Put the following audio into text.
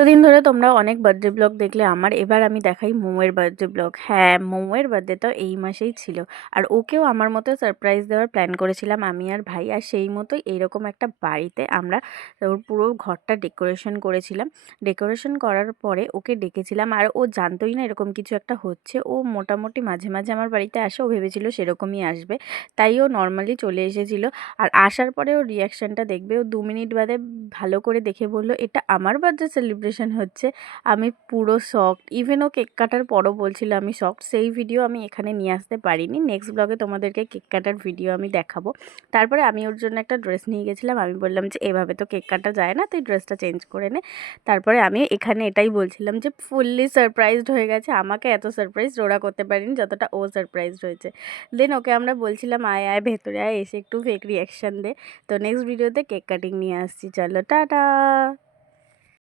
এতদিন ধরে তোমরা অনেক বার্থডে ব্লগ দেখলে আমার, এবার আমি দেখাই মোমোয়ের বার্থডে ব্লগ। হ্যাঁ, মোমোয়ের বার্থডে তো এই মাসেই ছিল, আর ওকেও আমার মতো সারপ্রাইজ দেওয়ার প্ল্যান করেছিলাম আমি আর ভাই। আর সেই মতোই এইরকম একটা বাড়িতে আমরা ওর পুরো ঘরটা ডেকোরেশন করেছিলাম। ডেকোরেশন করার পরে ওকে ডেকেছিলাম, আর ও জানতোই না এরকম কিছু একটা হচ্ছে। ও মোটামুটি মাঝে মাঝে আমার বাড়িতে আসে, ও ভেবেছিল সেরকমই আসবে, তাই ও নর্মালি চলে এসেছিলো। আর আসার পরে ওর রিয়াকশানটা দেখবে। ও 2 মিনিট বাদে ভালো করে দেখে বলল, এটা আমার বার্থডে সেলিব্রেশন হচ্ছে। আমি পুরো শকড। ইভেন ও কেক কাটার পরও বলছিল আমি শকড। সেই ভিডিও আমি এখানে নিয়ে আসতে পারিনি, নেক্সট ব্লগে তোমাদেরকে কেক কাটার ভিডিও আমি দেখাবো। তারপরে আমি ওর জন্য একটা ড্রেস নিয়ে গেছিলাম। আমি বললাম যে এভাবে তো কেক কাটা যায় না, তুই ড্রেসটা চেঞ্জ করে নে। তারপরে আমি এখানে এটাই বলছিলাম যে ফুললি সারপ্রাইজড হয়ে গেছে। আমাকে এত সারপ্রাইজ ওরা করতে পারিনি যতটা ও সারপ্রাইজড হয়েছে। দেন ওকে আমরা বলছিলাম আয় আয় ভেতরে আয়, এসে একটু ফেক রিয়াকশান দে। তো নেক্সট ভিডিওতে কেক কাটিং নিয়ে আসছি। চলো টাটা।